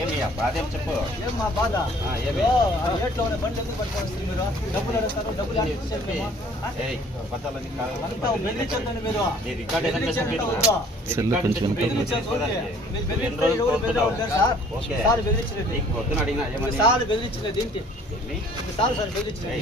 ఏమి బాధ చెప్పు. మా బాధ ఏట్లో బండ్లు ఎందుకు పట్టుకొస్తారు మీరు? డబ్బులు అడుగుతారు, డబ్బులు బెదిరించండి మీరు. సార్ బెదిరించినది ఏంటి? సార్ బెదిరించినది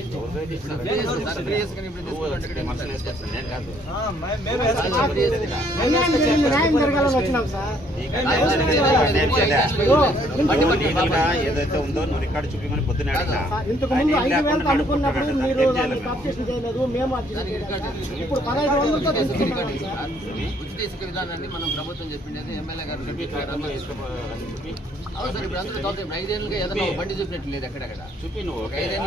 ఏదైతే ఉందో నువ్వు రికార్డు చూపించమని పొద్దున అడిగినా ఇసుక విధానాన్ని మనం ప్రభుత్వం చెప్పిండేది ఎమ్మెల్యే గారు అవసరం. ఇప్పుడు అందరూ 5 ఏళ్ళుగా ఏదైనా బండి చూపినట్టు లేదు. ఎక్కడెక్కడ చూపి నువ్వు 5 ఏళ్ళ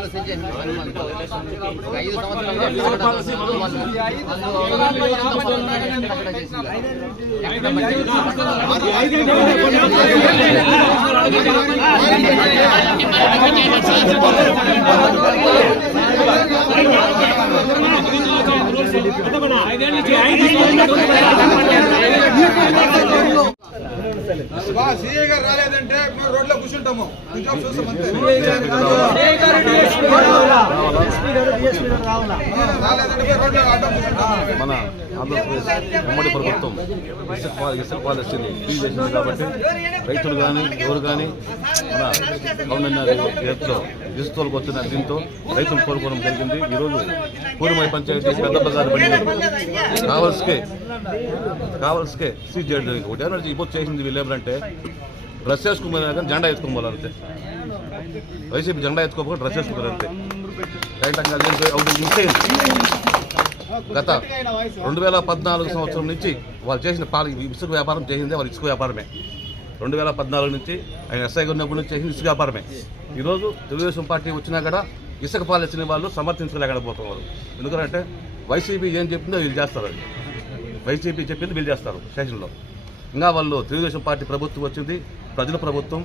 నుంచి 5 సీఏ గారు రాలేదంటే రోడ్లో కూర్చుంటాము. మన ఆంధ్రప్రదేశ్ ఉమ్మడి ప్రభుత్వం ఇసుక పాలసీని ఫ్రీ చేసింది కాబట్టి రైతులు కానీ ఎవరు కానీ మన గవర్నమెంట్ రేట్లో ఇసుకలకు వచ్చిన దీంతో రైతులు కోరుకోవడం జరిగింది. ఈరోజు పూర్వమై పంచాయతీ పెద్ద బజార్ బండి కావల్స్కే సీజ్ చేయడం జరిగింది. ఒకటి ఎనర్జీ ఇప్పుడు చేసింది వీళ్ళు ఏమంటే డ్రెస్ వేసుకోమని కానీ జెండా ఎత్తుకోవాలంతే. వైసీపీ జెండా ఎత్తుకోకపోతే డ్రెస్ వేసుకోవాలంతే. గత 2014 సంవత్సరం నుంచి వాళ్ళు చేసిన ఇసుక వ్యాపారం చేసిందే వాళ్ళ ఇసుక వ్యాపారమే. 2014 నుంచి ఆయన ఎస్ఐగా ఉన్నప్పటి నుంచి చేసిన ఇసుక వ్యాపారమే. ఈరోజు తెలుగుదేశం పార్టీ వచ్చినా కూడా ఇసుక పాలసీని వాళ్ళు సమర్థించలేకపోతున్నారు. ఎందుకంటే వైసీపీ ఏం చెప్పిందో వీళ్ళు చేస్తారు. వైసీపీ చెప్పింది వీళ్ళు చేస్తారు స్టేషన్లో. ఇంకా వాళ్ళు తెలుగుదేశం పార్టీ ప్రభుత్వం వచ్చింది, ప్రజల ప్రభుత్వం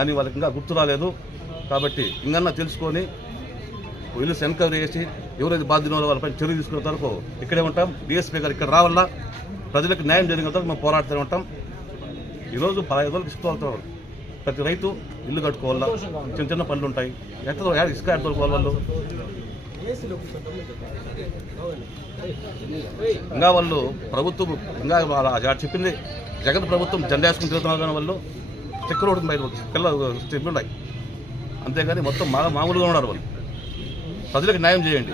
అని వాళ్ళకి ఇంకా గుర్తు రాలేదు. కాబట్టి ఇంకన్నా తెలుసుకొని వీళ్ళు ఎన్క్వైరీ చేసి ఎవరైతే బాధ్యులో వాళ్ళపై చర్య తీసుకునే వరకు ఇక్కడే ఉంటాం. డిఎస్పీ గారు ఇక్కడ రావాలా, ప్రజలకు న్యాయం జరిగిన వరకు మేము పోరాడుతూనే ఉంటాం. ఈరోజు 15 రోజులు ఇసుకుతున్నారు. ప్రతి రైతు ఇల్లు కట్టుకోవాలా, చిన్న చిన్న పనులు ఉంటాయి. ఎక్కడ ఇసుక ఎట్టుకోవాలి వాళ్ళు. ఇంకా వాళ్ళు ప్రభుత్వం ఇంకా చెప్పింది జగన్ ప్రభుత్వం జెండా వేసుకుని తిరుగుతున్నారు. కానీ వాళ్ళు చెక్క రోడ్డు బయట స్టెప్లు ఉన్నాయి, అంతేగాని మొత్తం మామూలుగా ఉన్నారు. వాళ్ళు ప్రజలకు న్యాయం చేయండి.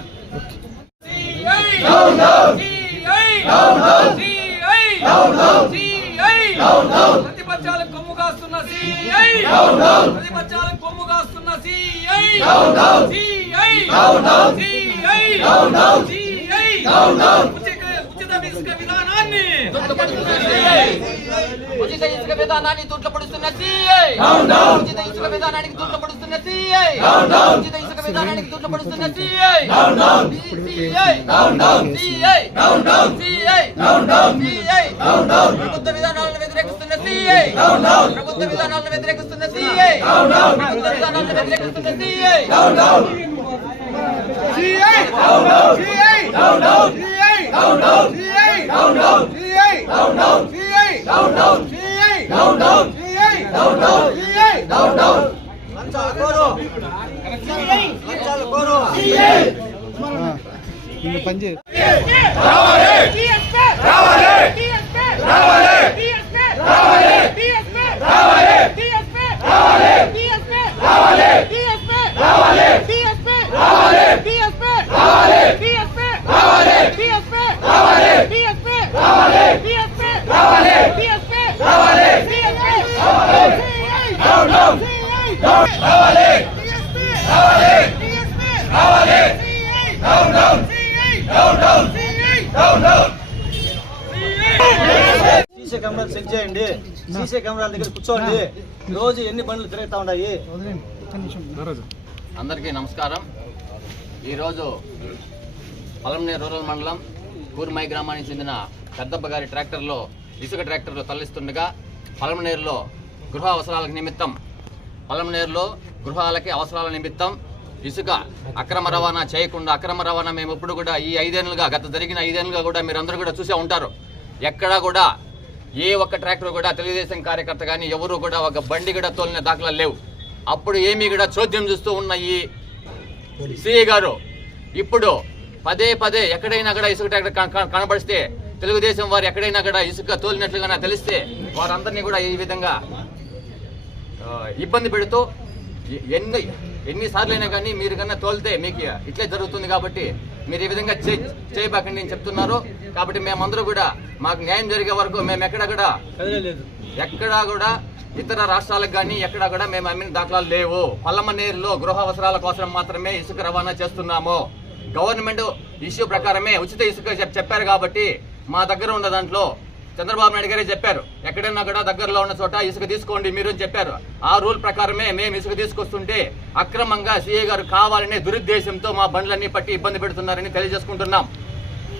ప్రతిపక్షాలకు కొమ్ము కాస్తున్న ఉచిత ఇసుక విధానాన్ని దుడ్ల పడుతున్న సీఐ. ఉచిత ఇసుక విధానానికి దుడ్ల పడుతున్న సీఐ. ఉచిత ఇసుక విధానానికి దుడ్ల పడుతున్న సీఐ. ప్రభుత్వ విధానాలను వ్యతిరేకిస్తున్న సీఐ. ప్రభుత్వ విధానాలను వ్యతిరేకిస్తున్న సీఐ. ప్రభుత్వ విధానాలను వ్యతిరేకిస్తున్న సీఐ. లంచాల కోరు సీసీ కెమెరాలు చెక్ చేయండి. సీసీ కెమెరాల దగ్గర కూర్చోండి. రోజు ఎన్ని బండ్లు తిరుగుతా ఉన్నాయి? అందరికీ నమస్కారం. ఈరోజు పలమనేరు రూరల్ మండలం కూర్మాయి గ్రామానికి చెందిన పెద్దప్ప గారి ట్రాక్టర్లో ఇసుక ట్రాక్టర్లో తరలిస్తుండగా పలమనేరులో గృహ అవసరాల నిమిత్తం గృహాలకి అవసరాల నిమిత్తం ఇసుక అక్రమ రవాణా చేయకుండా, అక్రమ రవాణా మేము ఇప్పుడు కూడా ఈ 5 ఏళ్ళుగా, గత జరిగిన 5 ఏళ్ళుగా కూడా మీరు అందరూ కూడా చూసే ఉంటారు. ఎక్కడా కూడా ఏ ఒక్క ట్రాక్టర్ కూడా తెలుగుదేశం కార్యకర్త కానీ ఎవరు కూడా ఒక బండి కూడా తోలిన దాఖలాలు లేవు. అప్పుడు ఏమీ కూడా చోద్యం చూస్తూ ఉన్న ఈ సిఐ గారు ఇప్పుడు పదే పదే ఎక్కడైనా కూడా ఇసుక ట్రాక్టర్ కనబడిస్తే, తెలుగుదేశం వారు ఎక్కడైనా కూడా ఇసుక తోలినట్లుగా తెలిస్తే వారందరినీ కూడా ఈ విధంగా ఇబ్బంది పెడుతూ ఎన్నిసార్లైనా కానీ మీరు కన్నా తోలితే మీకు ఇట్లే జరుగుతుంది కాబట్టి మీరు ఈ విధంగా చేయబాకండి అని చెప్తున్నారు. కాబట్టి మేమందరూ కూడా మాకు న్యాయం జరిగే వరకు మేము ఎక్కడా కూడా ఇతర రాష్ట్రాలకు కానీ ఎక్కడా కూడా మేము అమ్మిన దాఖలాలు లేవు. పలమనేరులో గృహ అవసరాల కోసం మాత్రమే ఇసుక రవాణా చేస్తున్నాము. గవర్నమెంట్ ఇష్యూ ప్రకారమే ఉచిత ఇసుక చెప్పారు కాబట్టి మా దగ్గర ఉన్న దాంట్లో చంద్రబాబు నాయుడు గారే చెప్పారు, ఎక్కడైనా కూడా దగ్గరలో ఉన్న చోట ఇసుక తీసుకోండి మీరు అని చెప్పారు. ఆ రూల్ ప్రకారమే మేము ఇసుక తీసుకొస్తుంటే అక్రమంగా సిఐ గారు కావాలనే దురుద్దేశంతో మా బండ్లన్నీ పట్టి ఇబ్బంది పెడుతున్నారని తెలియజేసుకుంటున్నాం.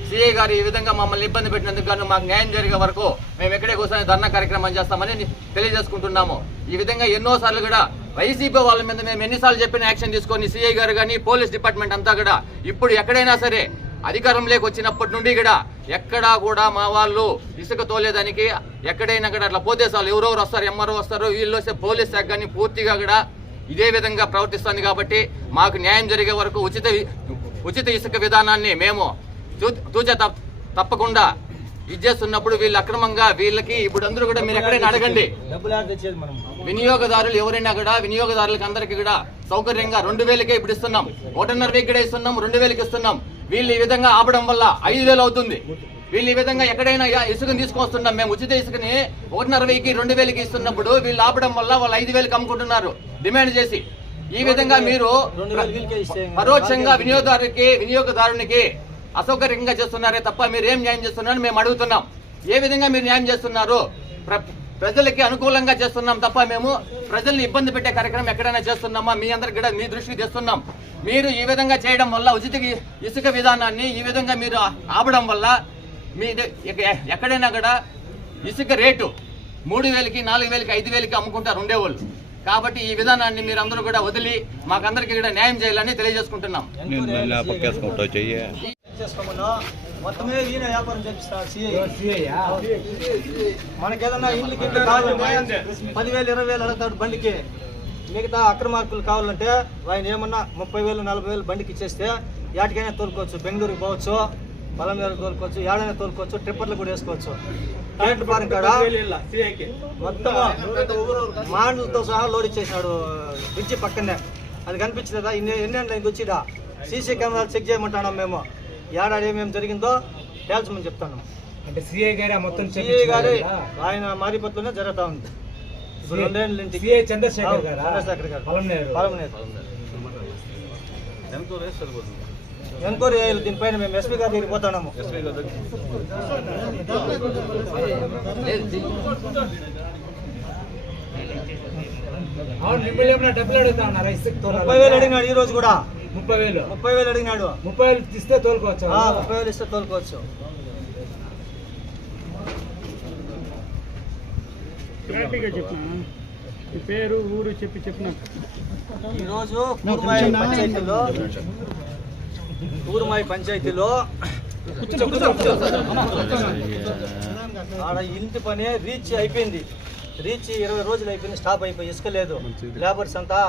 సిఐ గారు ఈ విధంగా మమ్మల్ని ఇబ్బంది పెట్టినందుకు గాను మాకు న్యాయం జరిగే వరకు మేము ఎక్కడే కూర్చొని ధర్నా కార్యక్రమం చేస్తామని తెలియజేసుకుంటున్నాము. ఈ విధంగా ఎన్నోసార్లు కూడా వైసీపీ వాళ్ళ మీద మేము ఎన్నిసార్లు చెప్పిన యాక్షన్ తీసుకొని సిఐ గారు కానీ పోలీస్ డిపార్ట్మెంట్ అంతా కూడా ఇప్పుడు ఎక్కడైనా సరే అధికారంలోకి వచ్చినప్పటి నుండి కూడా ఎక్కడా కూడా మా వాళ్ళు ఇసుక తోలేదానికి ఎక్కడైనా కూడా అట్లా పోతే చాలు ఎవరెవరు వస్తారు, ఎంఆర్ఓ వస్తారు, వీళ్ళు వస్తే పోలీస్ శాఖ కానీ పూర్తిగా కూడా ఇదే విధంగా ప్రవర్తిస్తుంది. కాబట్టి మాకు న్యాయం జరిగే వరకు ఉచిత ఇసుక విధానాన్ని మేము తప్పకుండా ఇచ్చేస్తున్నప్పుడు వీళ్ళు అక్రమంగా వీళ్ళకి ఇప్పుడు అందరూ కూడా మీరు ఎక్కడైనా అడగండి, వినియోగదారులు ఎవరైనా కూడా వినియోగదారులకి అందరికీ కూడా సౌకర్యంగా 2000కే ఇప్పుడు ఇస్తున్నాం. 1.5 కూడా ఇస్తున్నాం, 2000కి ఇస్తున్నాం. వీళ్ళు ఈ విధంగా ఆపడం వల్ల 5000 అవుతుంది. వీళ్ళు ఈ విధంగా ఎక్కడైనా ఇసుకని తీసుకొస్తున్నాం మేము ఉచిత ఇసుకని 1.5కి 2000కి ఇస్తున్నప్పుడు వీళ్ళు ఆపడం వల్ల వాళ్ళు 5000కి అమ్ముకుంటున్నారు డిమాండ్ చేసి. ఈ విధంగా మీరు పరోక్షంగా వినియోగదారునికి అసౌకర్యంగా చేస్తున్నారే తప్ప మీరు ఏం న్యాయం చేస్తున్నారని మేము అడుగుతున్నాం. ఏ విధంగా మీరు న్యాయం చేస్తున్నారు? ప్రజలకి అనుకూలంగా చేస్తున్నాం తప్ప మేము ప్రజల్ని ఇబ్బంది పెట్టే కార్యక్రమం ఎక్కడైనా చేస్తున్నామా? మీ అందరికి కూడా మీ దృష్టికి తెస్తున్నాం. మీరు ఈ విధంగా చేయడం వల్ల ఉచిత ఇసుక విధానాన్ని ఈ విధంగా మీరు ఆపడం వల్ల మీ ఎక్కడైనా కూడా ఇసుక రేటు 3000కి 4000కి 5000కి అమ్ముకుంటారు ఉండేవాళ్ళు. కాబట్టి ఈ విధానాన్ని మీరు అందరూ కూడా వదిలి మాకందరికి కూడా న్యాయం చేయాలని తెలియజేసుకుంటున్నాం. మొత్తమే ఈయన వ్యాపారం చేపిస్తాడు మనకేదన్నా ఇల్లుకి కావాలంటే 10,000 20,000 అడుగుతాడు బండికి. మిగతా అక్రమార్కులు కావాలంటే ఆయన ఏమన్నా 30,000 40,000 బండికి ఇచ్చేస్తే యాటికైనా తోలుకోవచ్చు, బెంగళూరుకి పోవచ్చు, పలమనేరు తోలుకోవచ్చు, ఏడైనా తోలుకోవచ్చు, ట్రిప్పర్లు కూడా వేసుకోవచ్చు. మొత్తం మాండ్లతో సహా లోడ్ ఇచ్చేసినాడు బ్రిడ్జి పక్కనే. అది కనిపించలేదా? ఎన్ని వచ్చిడా? సీసీ కెమెరాలు చెక్ చేయమంటున్నాం మేము. ఏడాది ఏమేమి జరిగిందో తేల్చమని చెప్తాను. అంటే సిఐ గారే మొత్తం సిఐ గారే ఆయన మారిపత్లోనే జరుగుతా ఉంది. ఇప్పుడు 2 ఏళ్ళ నుంచి సిఐ చంద్రశేఖర్ గారు పలమనేరు ఎంక్వైరీ చేయాలి దీనిపైన. మేము ఎస్పీ గారి దగ్గరికి పోతున్నాము. మిమ్మల్ని ఏమైనా డబ్బులు అడుగుతా ఉన్నారా? 30,000 అడిగినాడు. ఈ రోజు కూడా 30,000 అడిగినాడు. 30,000 ఇస్తే తోలుకోవచ్చు. 30,000 ఇస్తే తోలుకోవచ్చు. పేరు ఊరు చెప్పిన ఈరోజు ఊరుమాయి పంచాయతీలో ఆడ ఇంటి పని రీచ్ అయిపోయింది. రీచ్ 20 రోజులు అయిపోయింది, స్టాప్ అయిపోయి ఇసుక లేదు. లేబర్స్ అంతా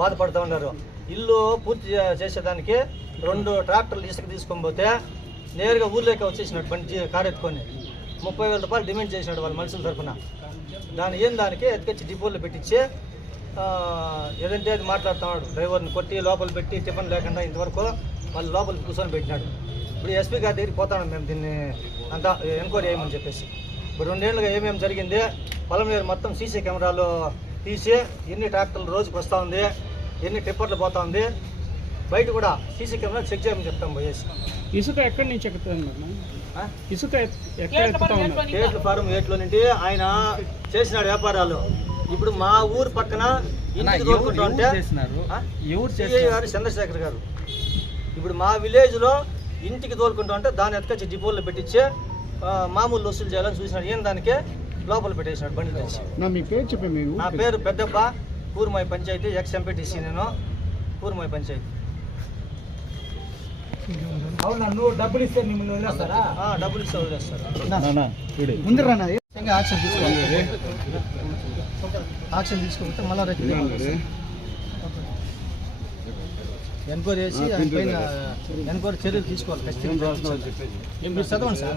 బాధపడుతూ ఉన్నారు. ఇల్లు పూర్తి చేసేదానికి 2 ట్రాక్టర్లు ఇసుక తీసుకొని పోతే నేరుగా ఊర్లోకి వచ్చేసినాడు బండి కారు ఎత్తుకొని 30,000 రూపాయలు డిమాండ్ చేసినాడు వాళ్ళ మనుషుల తరఫున. దానికి ఎత్తుకొచ్చి డిపోలో పెట్టించి ఏదంటే అది మాట్లాడుతున్నాడు. డ్రైవర్ని కొట్టి లోపల పెట్టి టిఫిన్ లేకుండా ఇంతవరకు వాళ్ళు లోపల కూర్చొని పెట్టినాడు. ఇప్పుడు ఎస్పీ గారి దగ్గరికి పోతాడు, మేము దీన్ని అంతా ఎంక్వైరీ చేయమని చెప్పేసి. ఇప్పుడు 2 ఏళ్ళుగా ఏమేమి జరిగింది, పొలం మీద మొత్తం సీసీ కెమెరాలు తీసి ఎన్ని ట్రాక్టర్లు రోజుకి వస్తూ ఉంది, ఎన్ని టిప్పర్లు పోతా ఉంది, బయట కూడా సీసీ కెమెరా చెక్ చేయమని చెప్తాం పోయేసి. ఇసుక ఎక్కడి నుంచి ఎక్కుతుంది? ఇసుక ఎక్కడ ఎక్కుతా ఉన్నారు? ఏట్ల ఫారం ఏట్లో నుండి ఆయన చేసినాడు వ్యాపారాలు. ఇప్పుడు మా ఊరు పక్కన ఇంటికి తోలుకుంటా ఉంటే సిఐ గారు చంద్రశేఖర్ గారు ఇప్పుడు మా విలేజ్లో ఇంటికి తోలుకుంటా ఉంటే దాన్ని ఎత్తుకొచ్చి డిపోలో పెట్టించి మామూలు వసూలు చేయాలని చూసినాడు. ఏం దానికే లోపల పెట్టేసినాడు బండి తెచ్చి. నా పేరు పెద్దప్ప, కూర్మాయి పంచాయతీ, ఎక్స్ ఎంపీటీసీ. నేను కూర్మాయి పంచాయతీ. అవునా, నువ్వు డబ్బులు ఇస్తే మిమ్మల్ని వదిలేస్తారా? డబ్బులు ఇస్తే వదిలేస్తారు. యాక్షన్ తీసుకుంటే మళ్ళీ ఎంక్వైరీ చేసి ఆయన పైన ఎంక్వైరీ చర్యలు తీసుకోవాలి. ఖచ్చితంగా మీరు చదవండి సార్.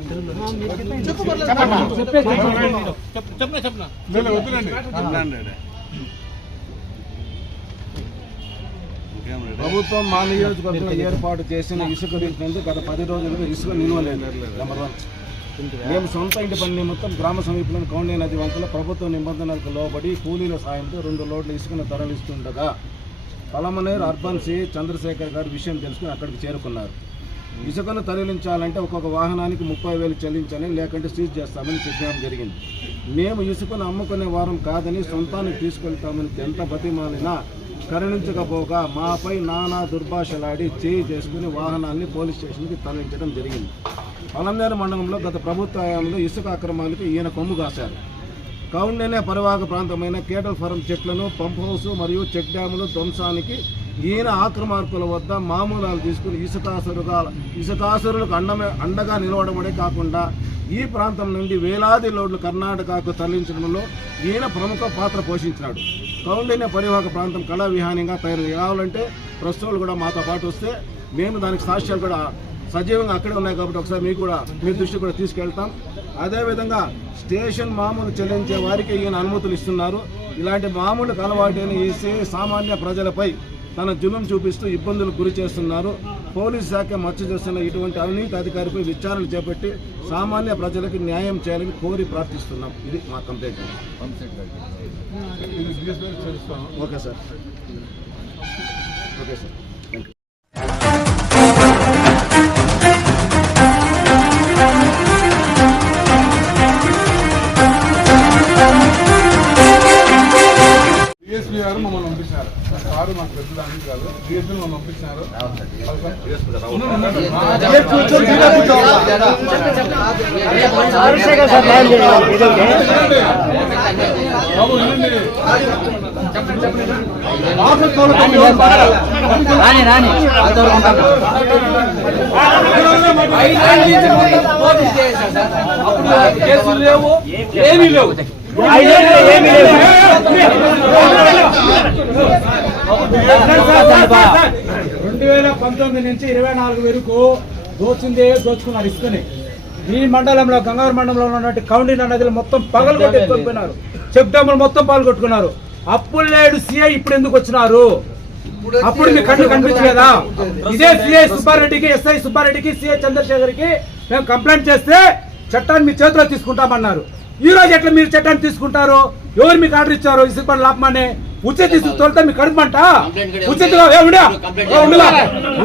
ప్రభుత్వం మా నియోజకవర్గంలో ఏర్పాటు చేసిన ఇసుక రీతినందు గత 10 రోజులుగా ఇసుక నిల్వలేదు. నెంబర్ 1. మేము సొంత ఇంటి పని నిమిత్తం గ్రామ సమీపంలోని కౌండి నది వంకలో ప్రభుత్వ నిబంధనలకు లోబడి కూలీల సాయంతో 2 లోడ్ల ఇసుకను తరలిస్తుండగా పలమనేరు అర్బన్ సి చంద్రశేఖర్ గారు విషయం తెలుసుకుని అక్కడికి చేరుకున్నారు. ఇసుకను తరలించాలంటే ఒక్కొక్క వాహనానికి 30,000 చెల్లించాలని, లేకుంటే సీజ్ చేస్తామని చెప్పడం జరిగింది. మేము ఇసుకను అమ్ముకునే వారం కాదని సొంతానికి తీసుకెళ్తామని ఎంత బతిమాలినా కరుణించకపోగా మాపై నానా దుర్భాషలాడి చేయి చేసుకుని వాహనాన్ని పోలీస్ స్టేషన్కి తరలించడం జరిగింది. పలమనేరు మండలంలో గత ప్రభుత్వ హయాంలో ఇసుక అక్రమాలకు ఈయన కొమ్ము కాశారు. కౌండెనే పరివాహక ప్రాంతమైన కేటల్ ఫారం చెట్లను, పంప్ హౌస్ మరియు చెక్ డ్యాములు ధ్వంసానికి ఈయన ఆక్రమార్కుల వద్ద మామూలాలు తీసుకుని ఇసుకాసురులకు అండగా నిలవడమే కాకుండా ఈ ప్రాంతం నుండి వేలాది లోడ్లు కర్ణాటకకు తరలించడంలో ఈయన ప్రముఖ పాత్ర పోషించినాడు. కౌండిన్య పరివాహక ప్రాంతం కళా విహానంగా తయారు కావాలంటే ప్రస్తుతాలు కూడా మాతో పాటు వస్తే మేము దానికి సాక్ష్యాలు కూడా సజీవంగా అక్కడే ఉన్నాయి కాబట్టి ఒకసారి మీకు కూడా మీ దృష్టి కూడా తీసుకెళ్తాం. అదేవిధంగా స్టేషన్ మామూలు చెల్లించే వారికి ఈయన అనుమతులు ఇస్తున్నారు. ఇలాంటి మామూలుకు అలవాటైన ఈ సామాన్య ప్రజలపై తన జులుం చూపిస్తూ ఇబ్బందులకు గురి చేస్తున్నారు. పోలీసు శాఖ మచ్చ చేస్తున్న ఇటువంటి అవినీతి అధికారిపై విచారణ చేపట్టి సామాన్య ప్రజలకు న్యాయం చేయాలని కోరి ప్రార్థిస్తున్నాం. ఇది మా complaint. Okay sir. Okay sir. DSP గారు మమ్మల్ని పంపించారు. సారు మాకు పెద్దదానికి కాదు, డిఎస్పీ మమ్మల్ని పంపించారు. కేసులు లేవు, ఏమీ లేవు. 2019 నుంచి 24 వరకు దోచుకున్నారు ఇసుకని. ఈ మండలంలో, గంగావరం మండలంలో ఉన్నటువంటి కౌండిన నదిలో మొత్తం పగలగొట్టి ఎత్తుకుపోయినారు. చెక్ డ్యాములు మొత్తం పగలగొట్టుకున్నారు. అప్పుడు లేడు సిఐ, ఇప్పుడు ఎందుకు వచ్చినారు? అప్పుడు మీ కళ్ళు కనిపించలేదా? ఇదే సిఐ సుబ్బారెడ్డికి, ఎస్ఐ సుబ్బారెడ్డికి, సిఐ చంద్రశేఖర్కి మేము కంప్లైంట్ చేస్తే చట్టాన్ని మీ చేతిలో తీసుకుంటామన్నారు. ఈ రోజు ఎట్లా మీరు చట్టాన్ని తీసుకుంటారు? ఎవరు మీకు ఆర్డర్ ఇచ్చారు ఇసుక పని లాపమని? ఉచిత ఇసుక తోలితే మీకు కడుపుమంట?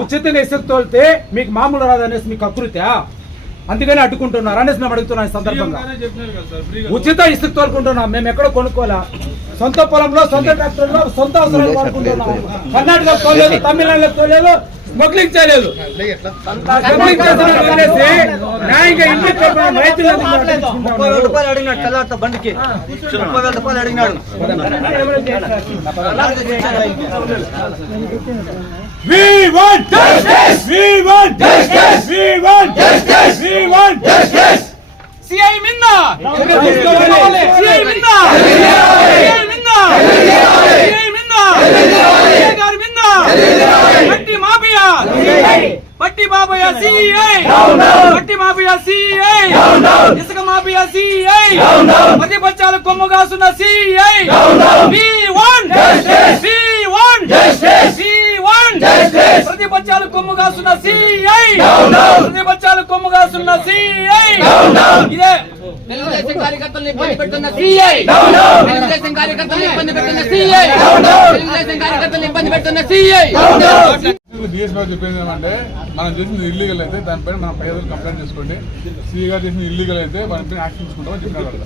ఉచితంగా ఇసుక తోలితే మీకు మామూలు రాదనేసి మీకు అకృత్యా? అందుకని అడ్డుకుంటున్నారు అనేసి మేము అడుగుతున్నాం. ఈ సందర్భంగా ఉచిత ఇసుక తోలుకుంటున్నాం. మేము ఎక్కడో కొనుక్కోవాలా? సొంత పొలంలో, సొంత ట్రాక్టర్లో, సొంత అవసరాలు వాడుకుంటున్నాం. కర్ణాటక తోలేదు, తమిళనాడులో తోలేదు, స్మగ్లింగ్ చేయలేదు. స్మగ్లింగ్ చేసి న్యాయంగా ఇంటి రైతులు 30,000 రూపాయలు అడిగినాడు తెల్లారితో బండికి. 30,000 రూపాయలు అడిగినాడు. We want justice! We want justice! We want justice! We want justice! CI Minna! CI Minna! CI Minna! CI Minna! CI Minna! మట్టి మాఫియా పట్టి మాఫియా సిఐ పట్టి మాఫియా సిఐ ఇసుక మాఫియా సిఐ ప్రతిపక్షాలు కొమ్ము కాస్తున్న సిఐ ప్రతిపక్షాలు కొమ్ము కాస్తున్న సిఐ ప్రతిపక్షాలు కొమ్ము కాస్తున్న సిఐ ఇదే తెలుగుదేశం కార్యకర్తలను ఇబ్బంది పెడుతున్న సిఐ తెలుగుదేశం కార్యకర్తలను ఇబ్బంది పెడుతున్న సిఐ తెలుగుదేశం కార్యకర్తలను ఇబ్బంది పెడుతున్న సిఐ డిఎస్ గారు చెప్పేది ఏమంటే మనం చేసింది ఇల్లీగల్ అయితే దానిపైన మనం ప్రజలు కంప్లైంట్ చేసుకోండి. సిఐ గారు చేసింది ఇల్లీగల్ అయితే దానిపైన యాక్షన్ తీసుకుంటామని చెప్పినారు.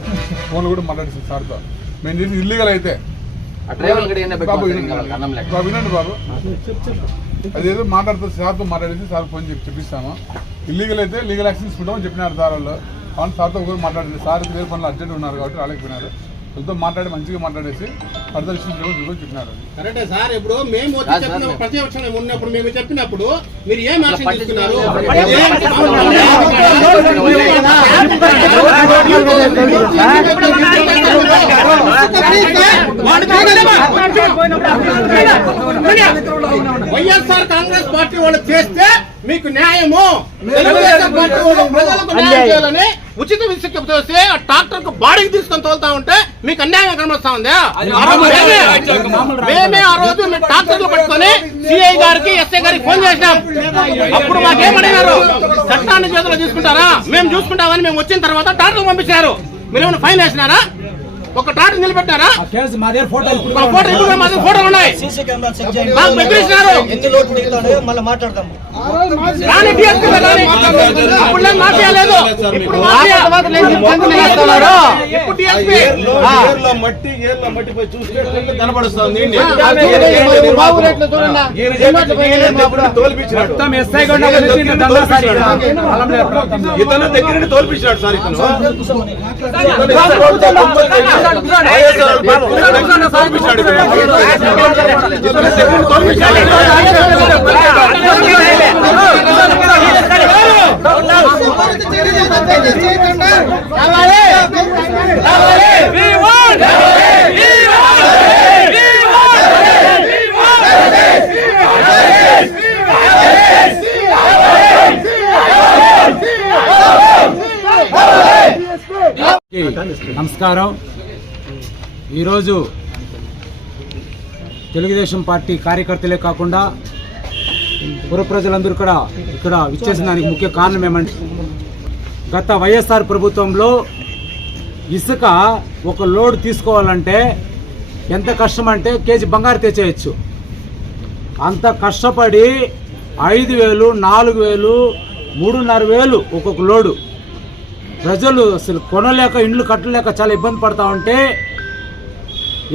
ఫోన్లో కూడా మాట్లాడేసి సార్తో మేము చేసింది ఇల్లీగల్ అయితే వినండి బాబు, అదేదో మాట్లాడుతూ సార్తో మాట్లాడేసి సార్ ఫోన్ చెప్పిస్తాము. ఇల్లీగల్ అయితే లీగల్ యాక్షన్ తీసుకుంటామని చెప్పినారు సార్ వాళ్ళు. అవును సార్తో ఒకరు మాట్లాడేది. సార్ వేరే పనులు అర్జెంట్ ఉన్నారు కాబట్టి రాలేకపోయినారు. వాళ్ళతో మాట్లాడి మంచిగా మాట్లాడేసి ఫర్దర్ ఇష్యూస్ చూడని చెప్పినారు. కరెక్టే సార్. ఇప్పుడు మేము వచ్చి చెప్పిన ప్రతిపక్షంలో ఉన్నప్పుడు మేము చెప్పినప్పుడు మీరు ఏం యాక్షన్ తీసుకున్నారు? వైఎస్ఆర్ కాంగ్రెస్ పార్టీ వాళ్ళు చేస్తే మీకు న్యాయము, తెలుగుదేశం పార్టీ వాళ్ళు ప్రజలకు న్యాయం చేయాలని ఉచిత ఇసుక తోసి ట్రాక్టర్ కు బాడీకి తీసుకొని తోలుతా ఉంటే మీకు అన్యాయం కనబడతా ఉందా? మేమే ఆ రోజు మేము ట్రాక్టర్లు పట్టుకొని సిఐ గారికి ఎస్ఐ గారికి ఫోన్ చేసినాం. అప్పుడు మాకేమడిగారు, చట్టాన్ని చేతిలో తీసుకుంటారా, మేము చూసుకుంటామని. మేము వచ్చిన తర్వాత ట్రాక్టర్ పంపించారు. మీరు ఏమైనా ఫైన్ వేసినారా? ఒక ట్రాక్టర్ నిలబెట్టారా? ఫోటోలు ఉన్నాయి. మళ్ళీ మాట్లాడదాం. మాఫియా లేదు. ఇప్పుడు మట్టి పోయి చూస్తే కనబడుతుంది. ఇతను దగ్గర తోల్పించాడు సార్. నమస్కారం. ఈరోజు తెలుగుదేశం పార్టీ కార్యకర్తలే కాకుండా పుర ప్రజలందరూ కూడా ఇక్కడ విచ్చేసిన దానికి ముఖ్య కారణం ఏమంటే, గత వైఎస్ఆర్ ప్రభుత్వంలో ఇసుక ఒక లోడ్ తీసుకోవాలంటే ఎంత కష్టం అంటే కేజీ బంగారు తెచ్చేయచ్చు. అంత కష్టపడి 5,000, 4,000, 3,500 ఒక్కొక్క లోడు. ప్రజలు అసలు కొనలేక, ఇండ్లు కట్టలేక చాలా ఇబ్బంది పడతా ఉంటే,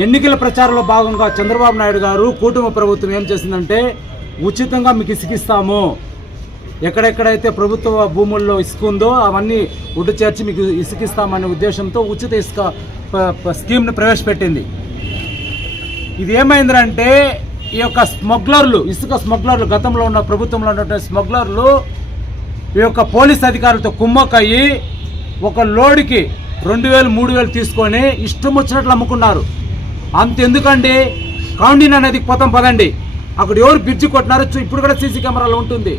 ఎన్నికల ప్రచారంలో భాగంగా చంద్రబాబు నాయుడు గారు కూటమి ప్రభుత్వం ఏం చేసిందంటే, ఉచితంగా మీకు ఇసుకిస్తాము, ఎక్కడెక్కడైతే ప్రభుత్వ భూముల్లో ఇసుక ఉందో అవన్నీ ఉడ్డు చేర్చి మీకు ఇసుకిస్తామనే ఉద్దేశంతో ఉచిత ఇసుక స్కీమ్ని ప్రవేశపెట్టింది. ఇది ఏమైందంటే, ఈ యొక్క స్మగ్లర్లు, ఇసుక స్మగ్లర్లు, గతంలో ఉన్న ప్రభుత్వంలో ఉన్నటువంటి స్మగ్లర్లు ఈ యొక్క పోలీస్ అధికారులతో కుమ్మక్కయ్యి ఒక లోడుకి 2,000, 3,000 తీసుకొని ఇష్టం వచ్చినట్లు అమ్ముకున్నారు. అంతెందుకండి, కౌండిన్ అనేది పోతాం పదండి, అక్కడ ఎవరు బ్రిడ్జి కొట్టినారో ఇప్పుడు కూడా సీసీ కెమెరాలో ఉంటుంది.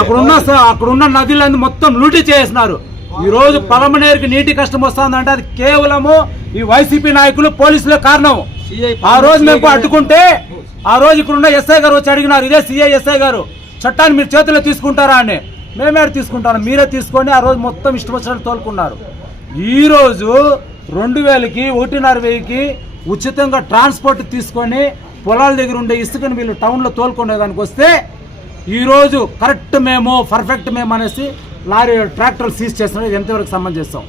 అక్కడున్న నదులన్నీ మొత్తం లూటీ చేసినారు. ఈ రోజు పలమనేరుకి నీటి కష్టం వస్తుందంటే అది కేవలము ఈ వైసీపీ నాయకులు, పోలీసులే కారణం. ఆ రోజు మేము అడ్డుకుంటే, ఆ రోజు ఇక్కడున్న ఎస్ఐ గారు వచ్చి అడిగినారు, ఇదే సిఐ ఎస్ఐ గారు, చట్టాన్ని మీరు చేతిలో తీసుకుంటారా అని. మేమే తీసుకుంటాను, మీరే తీసుకొని ఆ రోజు మొత్తం ఇష్టం వచ్చినట్టు తోలుకున్నారు. ఈరోజు 2,000కి, 1,500కి ఉచితంగా ట్రాన్స్పోర్ట్ తీసుకొని పొలాల దగ్గర ఉండే ఇసుకని వీళ్ళు టౌన్లో తోలుకునేదానికి వస్తే, ఈరోజు కరెక్ట్ మేము, పర్ఫెక్ట్ మేము అనేసి లారీ ట్రాక్టర్లు సీజ్ చేస్తున్నారు. ఎంతవరకు సమంజసం?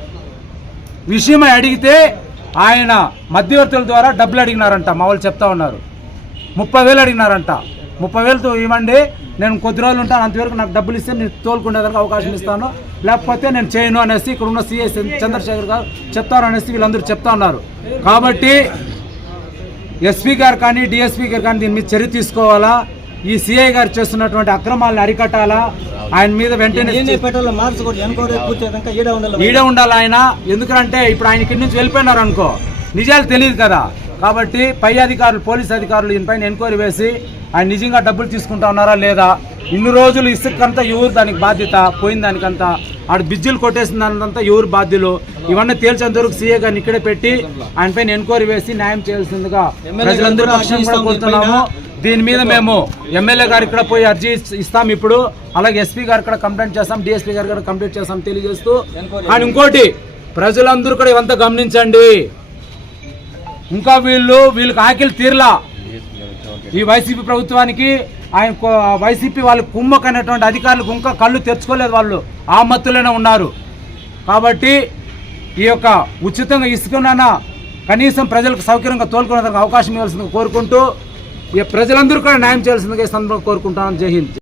విషయమై అడిగితే ఆయన మధ్యవర్తుల ద్వారా డబ్బులు అడిగినారంట. మా వాళ్ళు చెప్తా ఉన్నారు, 30,000 అడిగినారంట. 30,000తో ఇవ్వండి, నేను కొద్ది రోజులు ఉంటాను, అంతవరకు నాకు డబ్బులు ఇస్తే నేను తోలుకునేదానికి అవకాశం ఇస్తాను, లేకపోతే నేను చేయను అనేసి ఇక్కడ ఉన్న సిఐ చంద్రశేఖర్ గారు చెప్తారు అనేసి వీళ్ళందరూ చెప్తా ఉన్నారు. కాబట్టి ఎస్పీ గారు కానీ, డిఎస్పీ గారు కానీ దీని మీద చర్య తీసుకోవాలా. ఈ సిఐ గారు చేస్తున్నటువంటి అక్రమాలను అరికట్టాలా. ఆయన మీద వెంటనే ఈడే ఉండాలి ఆయన. ఎందుకంటే ఇప్పుడు ఆయన ఇక్కడి నుంచి వెళ్ళిపోయినారు అనుకో, నిజాలు తెలియదు కదా. కాబట్టి పై అధికారులు, పోలీస్ అధికారులు దీనిపైన ఎంక్వైరీ వేసి ఆయన నిజంగా డబ్బులు తీసుకుంటా ఉన్నారా లేదా, ఇన్ని రోజులు ఇసుకంతా ఎవరు దానికి బాధ్యత, పోయిన దానికంతా ఆడు బిజ్జులు కొట్టేసిన దానికంతా ఎవరు బాధ్యులు, ఇవన్నీ తేల్చేంత వరకు సీఏ గారిని ఇక్కడే పెట్టి ఆయన పైన ఎంక్వైరీ వేసి న్యాయం చేయాల్సిందిగా ప్రజలందరూ పక్షం కూడా కోరుతున్నాము. దీని మీద మేము ఎమ్మెల్యే గారు ఇక్కడ పోయి అర్జీ ఇస్తాం ఇప్పుడు, అలాగే ఎస్పీ గారు ఇక్కడ కంప్లైంట్ చేస్తాం, డిఎస్పీ గారు కూడా కంప్లైంట్ చేస్తాం తెలియజేస్తూ. కానీ ఇంకోటి ప్రజలందరూ కూడా ఇవంతా గమనించండి, ఇంకా వీళ్ళకి ఆకిలి తీరలా. ఈ వైసీపీ ప్రభుత్వానికి ఆయన వైసీపీ వాళ్ళు కుమ్మకనేటువంటి అధికారులకు ఇంకా కళ్ళు తెరుచుకోలేదు, వాళ్ళు ఆ మత్తులోనే ఉన్నారు. కాబట్టి ఈ యొక్క ఉచితంగా ఇసుకనైనా కనీసం ప్రజలకు సౌకర్యంగా తోలుకునే అవకాశం ఇవ్వాల్సిందిగా కోరుకుంటూ ఈ ప్రజలందరూ కూడా న్యాయం చేయాల్సిందిగా ఈ సందర్భంగా కోరుకుంటాను. జై హింద్.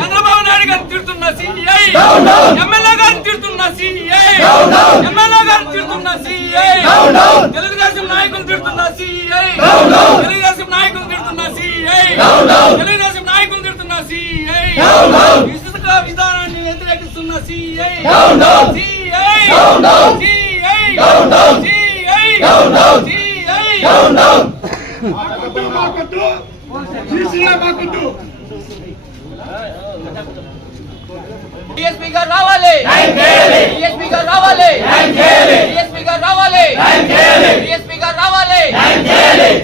చంద్రబాబు నాయుడు గారు తిడుతున్న సిఐ, ఎమ్మెల్యే గారు తిడుతున్న సిఐ, ఎమ్మెల్యే గారు తిడుతున్న సిఐ, తెలుగుదేశం నాయకులు తిడుతున్న సిఐ, తెలుగుదేశం నాయకులు తిడుతున్న సిఐ, తెలుగుదేశం నాయకులు తిడుతున్న సిఐ, ఇసుక విధానాన్ని వ్యతిరేకిస్తున్న సిఐ, సిఐ, డిఎస్పీ గారు రావాలి, డిఎస్పీ గారు రావాలి, డిఎస్పీ గారు రావాలి, డిఎస్పీ గారు రావాలి,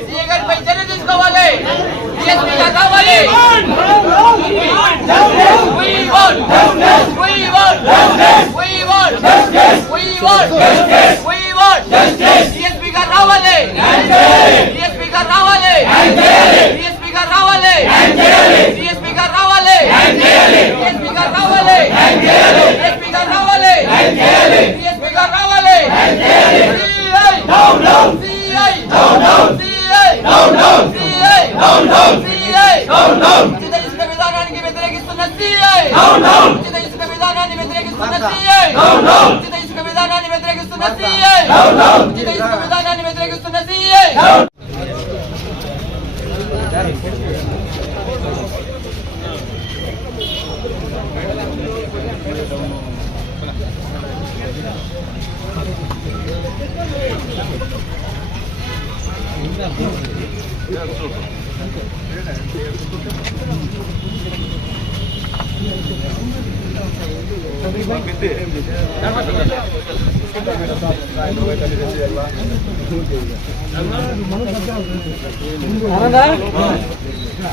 సీఏ గారిపై చర్య తీసుకోవాలి, డిఎస్పీ గారు రావాలి. డిఎస్పీ గారు రావాలి, డిఎస్పీ గారు రావాలి, డిఎస్పీ గారు రావాలి, డిఎస్పీ గారు రావాలి, డిఎస్పీ గారు రావాలి, డిఎస్పీ గారు రావాలి, డిఎస్పీ గారు రావాలి. ఉచిత ఇసుక విధానానికి వ్యతిరేకిస్తున్న సిఐ, ఉచిత ఇసుక విధానాన్ని వ్యతిరేకిస్తున్న సిఐ, ఉచిత ఇసుక విధానాన్ని వ్యతిరేకిస్తున్న సిఐ, ఉచిత ఇసుక విధానాన్ని వ్యతిరేకిస్తున్న సిఐ.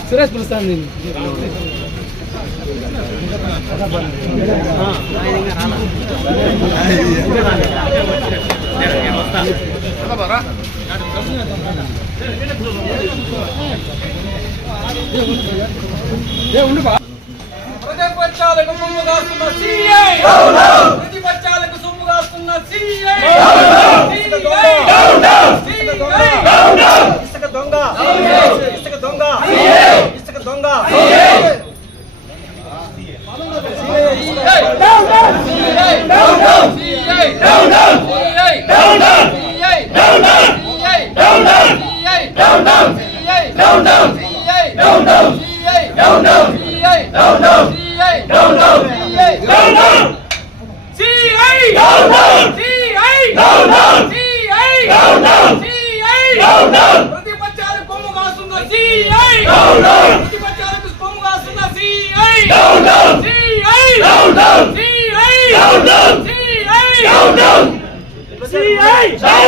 సురేష్ పిలుస్తాను నేను. ప్రతిపక్షాలకు సొమ్ము కాస్తున్న సిఐ, ప్రతిపక్షాలకు సొమ్ము కాస్తున్న సిఐ, ఇసుక దొంగ, ఇసుక దొంగ, ఇసుక దొంగ. ప్రతిపక్షాలకు కొమ్ము కాస్తున్న సిఐ, ప్రతిపక్షాలకు కొమ్ము కాస్తున్న CI, CI, CI, CI. CI